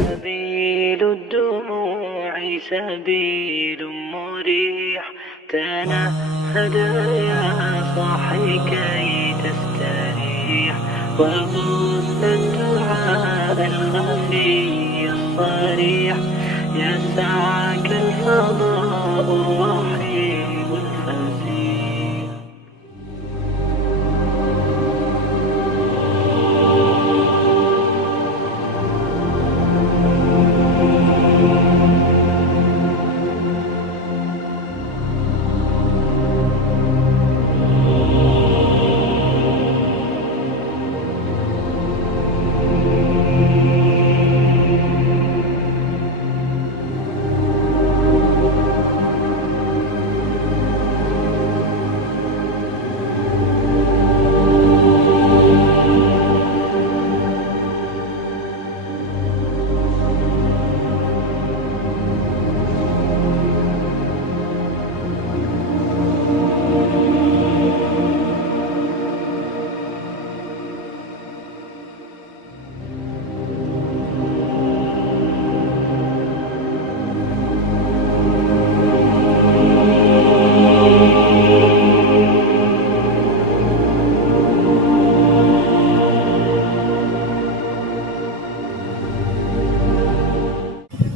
سبيل الدموع سبيل مريح تنهد يا صاحي كي تستريح وبث الدعاء الخفي الصريح يسعك الفضاء الرحيم الفسيح.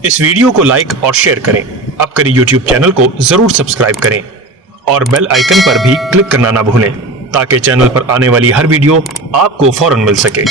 इस वीडियो को लाइक और शेयर करें। अपकरी यूट्यूब चैनल को जरूर सब्सक्राइब करें और बेल आइकन पर भी क्लिक करना ना भूलें ताकि चैनल पर आने वाली हर वीडियो आपको फौरन मिल सके।